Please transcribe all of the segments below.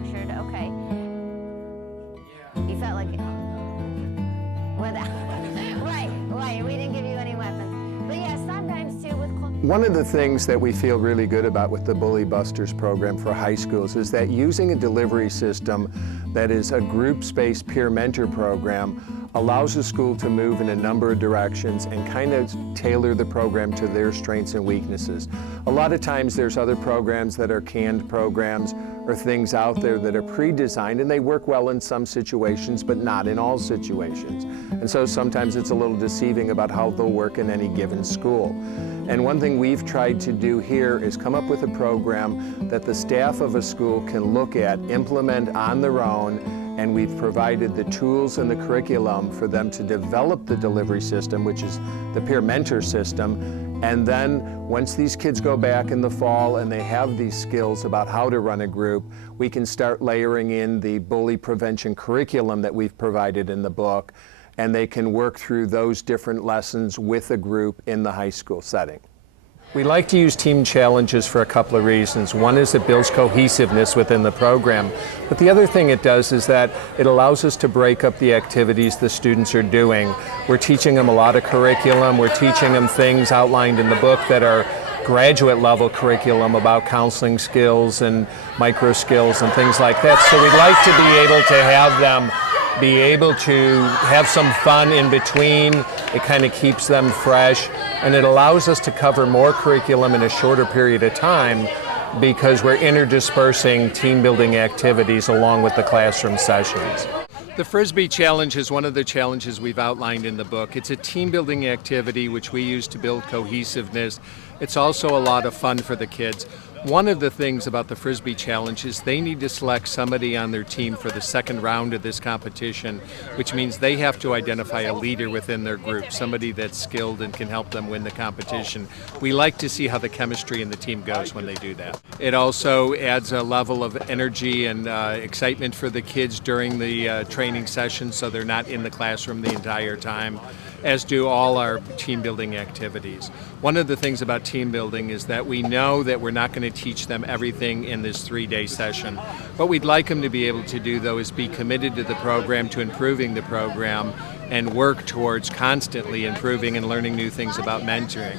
structured, okay. You felt like it. Right, we didn't give you any weapons. But yeah, sometimes too with... One of the things that we feel really good about with the Bully Busters program for high schools is that using a delivery system that is a group-based peer mentor program allows the school to move in a number of directions and kind of tailor the program to their strengths and weaknesses. A lot of times there's other programs that are canned programs or things out there that are pre-designed, and they work well in some situations but not in all situations. And so sometimes it's a little deceiving about how they'll work in any given school. And one thing we've tried to do here is come up with a program that the staff of a school can look at, implement on their own, and we've provided the tools and the curriculum for them to develop the delivery system, which is the peer mentor system. And then once these kids go back in the fall and they have these skills about how to run a group, we can start layering in the bully prevention curriculum that we've provided in the book, and they can work through those different lessons with a group in the high school setting. We like to use team challenges for a couple of reasons. One is it builds cohesiveness within the program, but the other thing it does is that it allows us to break up the activities the students are doing. We're teaching them a lot of curriculum. We're teaching them things outlined in the book that are graduate level curriculum about counseling skills and micro skills and things like that. So we'd like to be able to have them be able to have some fun in between. It kind of keeps them fresh, and it allows us to cover more curriculum in a shorter period of time because we're interdispersing team building activities along with the classroom sessions. The Frisbee Challenge is one of the challenges we've outlined in the book. It's a team building activity which we use to build cohesiveness. It's also a lot of fun for the kids. One of the things about the Frisbee Challenge is they need to select somebody on their team for the second round of this competition, which means they have to identify a leader within their group, somebody that's skilled and can help them win the competition. We like to see how the chemistry in the team goes when they do that. It also adds a level of energy and excitement for the kids during the training session, so they're not in the classroom the entire time, as do all our team building activities. One of the things about team building is that we know that we're not going to teach them everything in this 3-day session. What we'd like them to be able to do, though, is be committed to the program, to improving the program, and work towards constantly improving and learning new things about mentoring.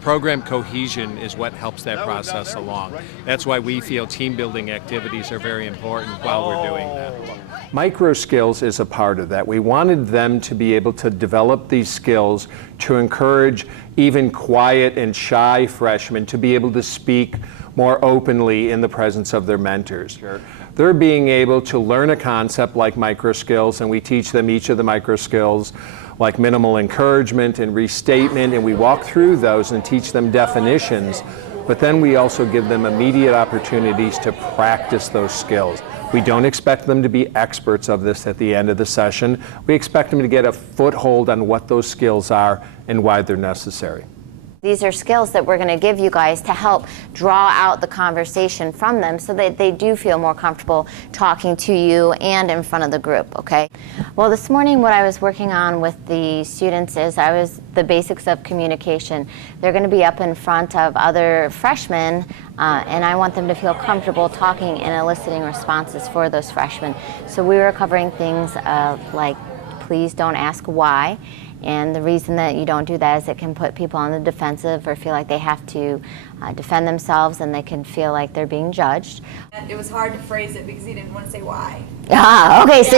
Program cohesion is what helps that process along. That's why we feel team building activities are very important while we're doing that. Micro skills is a part of that. We wanted them to be able to develop these skills to encourage even quiet and shy freshmen to be able to speak more openly in the presence of their mentors. Sure. They're being able to learn a concept like micro skills, and we teach them each of the micro skills like minimal encouragement and restatement, and we walk through those and teach them definitions, but then we also give them immediate opportunities to practice those skills. We don't expect them to be experts of this at the end of the session. We expect them to get a foothold on what those skills are and why they're necessary. These are skills that we're going to give you guys to help draw out the conversation from them so that they do feel more comfortable talking to you and in front of the group, okay? Well, this morning what I was working on with the students is the basics of communication. They're going to be up in front of other freshmen, and I want them to feel comfortable talking and eliciting responses for those freshmen. So we were covering things like, please don't ask why. And the reason that you don't do that is it can put people on the defensive or feel like they have to defend themselves, and they can feel like they're being judged. It was hard to phrase it because he didn't want to say why. Ah, okay, so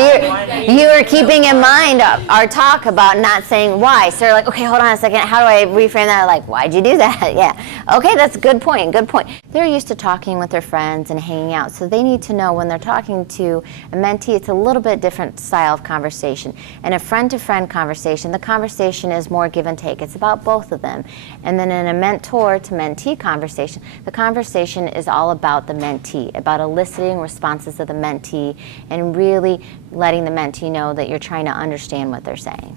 you were keeping in mind our talk about not saying why. So you're like, okay, hold on a second, how do I reframe that? Like, why'd you do that? Yeah, okay, that's a good point, good point. They're used to talking with their friends and hanging out, so they need to know when they're talking to a mentee, it's a little bit different style of conversation. In a friend-to-friend conversation, the conversation is more give and take. It's about both of them. And then in a mentor-to-mentee conversation, the conversation is all about the mentee, about eliciting responses of the mentee and really letting the mentee know that you're trying to understand what they're saying.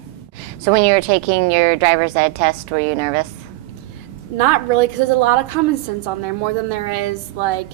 So when you were taking your driver's ed test, were you nervous? Not really, because there's a lot of common sense on there, more than there is like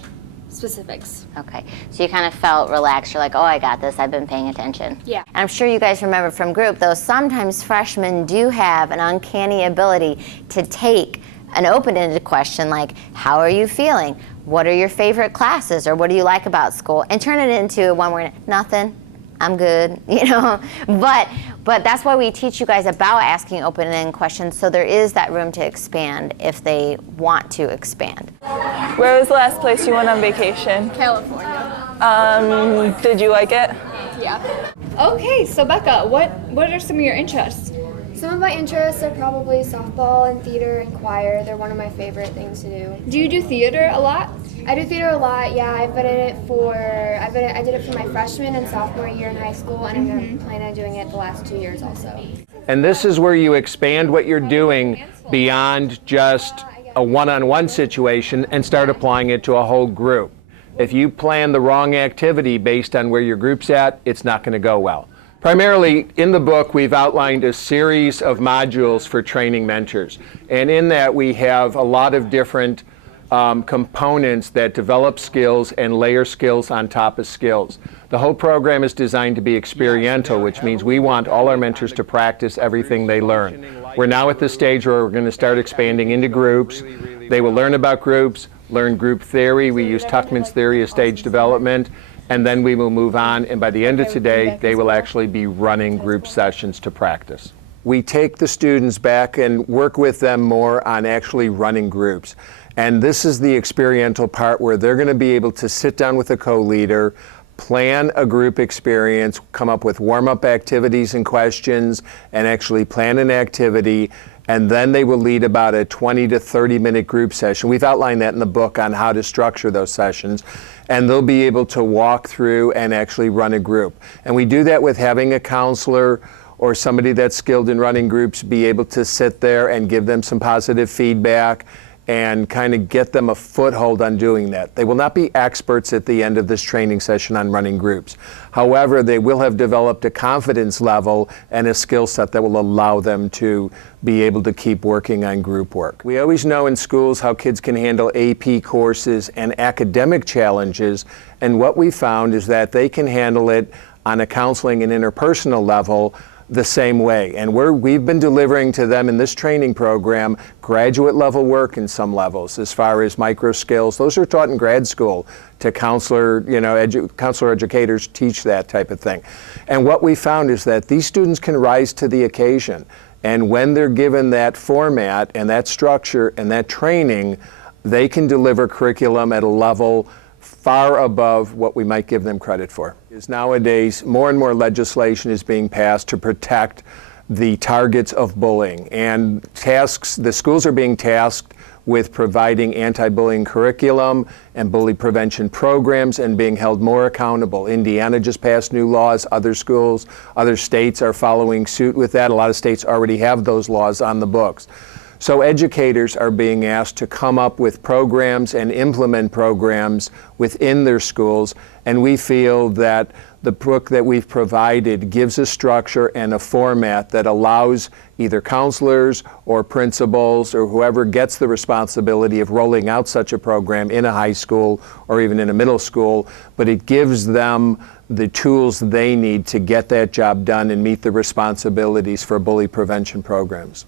specifics. Okay, so you kind of felt relaxed. You're like, oh, I got this. I've been paying attention. Yeah. And I'm sure you guys remember from group, though, sometimes freshmen do have an uncanny ability to take an open-ended question like, how are you feeling? what are your favorite classes, or what do you like about school, and turn it into one where nothing, I'm good, you know. But that's why we teach you guys about asking open-ended questions, so there is that room to expand if they want to expand. Where was the last place you went on vacation? California. Did you like it? Yeah. Okay, so Becca, what are some of your interests? Some of my interests are probably softball and theater and choir. They're one of my favorite things to do. Do you do theater a lot? I do theater a lot. Yeah, I did it for my freshman and sophomore year in high school, and I'm planning on doing it the last 2 years also. And this is where you expand what you're doing beyond just a one-on-one situation and start applying it to a whole group. If you plan the wrong activity based on where your group's at, it's not going to go well. Primarily, in the book, we've outlined a series of modules for training mentors. And in that, we have a lot of different components that develop skills and layer skills on top of skills. The whole program is designed to be experiential, which means we want all our mentors to practice everything they learn. We're now at the stage where we're going to start expanding into groups. They will learn about groups, learn group theory. We use Tuckman's theory of stage development. And then we will move on, and by the end of today, they will actually be running group sessions to practice. We take the students back and work with them more on actually running groups. And this is the experiential part where they're going to be able to sit down with a co-leader, plan a group experience, come up with warm-up activities and questions, and actually plan an activity. And then they will lead about a 20 to 30-minute group session. We've outlined that in the book on how to structure those sessions. And they'll be able to walk through and actually run a group. And we do that with having a counselor or somebody that's skilled in running groups be able to sit there and give them some positive feedback and kind of get them a foothold on doing that. They will not be experts at the end of this training session on running groups. However, they will have developed a confidence level and a skill set that will allow them to be able to keep working on group work. We always know in schools how kids can handle AP courses and academic challenges, and what we found is that they can handle it on a counseling and interpersonal level the same way. And we've been delivering to them in this training program graduate level work in some levels as far as micro skills. Those are taught in grad school to counselor educators teach that type of thing. And what we found is that these students can rise to the occasion. And when they're given that format and that structure and that training, they can deliver curriculum at a level far above what we might give them credit for. Nowadays, more and more legislation is being passed to protect the targets of bullying, and the schools are being tasked with providing anti-bullying curriculum and bully prevention programs and being held more accountable. Indiana just passed new laws. Other schools, other states are following suit with that. A lot of states already have those laws on the books. So educators are being asked to come up with programs and implement programs within their schools, and we feel that the book that we've provided gives a structure and a format that allows either counselors or principals or whoever gets the responsibility of rolling out such a program in a high school or even in a middle school, but it gives them the tools they need to get that job done and meet the responsibilities for bully prevention programs.